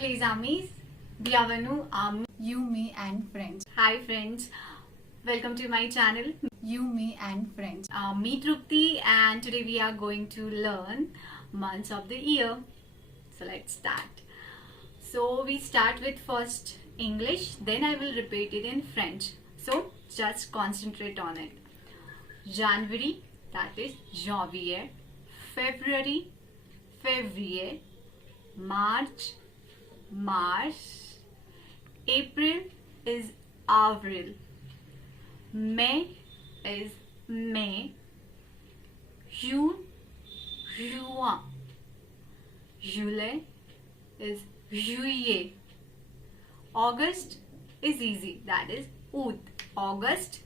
les amis, bienvenue à You, Me and Friends. Hi friends, welcome to my channel You, Me and Friends. Me Trupti, and today we are going to learn months of the year. So let's start. So we start with first English, then I will repeat it in French. So just concentrate on it. January, that is Janvier. February, Février. March, April is Avril. May is May. June, Juin. Juillet is Juillet. August is easy, that is Août. August,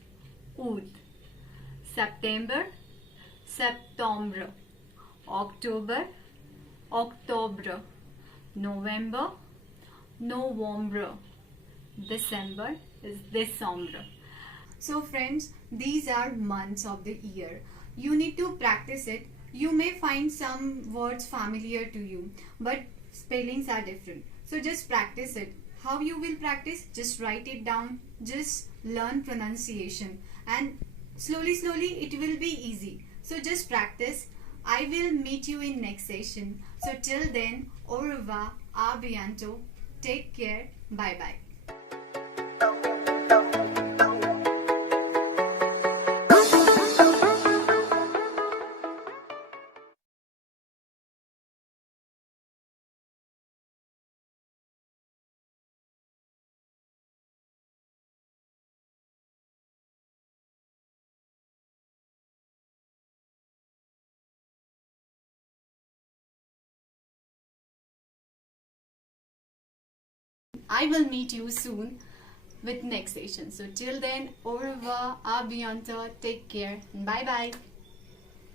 Août. September, Septembre. October, Octobre. November, Novembre. December is Décembre. So friends, these are months of the year. You need to practice it. You may find some words familiar to you, but spellings are different. So just practice it. How you will practice? Just write it down. Just learn pronunciation, and slowly it will be easy. So just practice. I will meet you in next session. So till then, au revoir, à bientôt, take care, bye bye. I will meet you soon with next session. So till then, au revoir, à bientôt, take care, bye bye.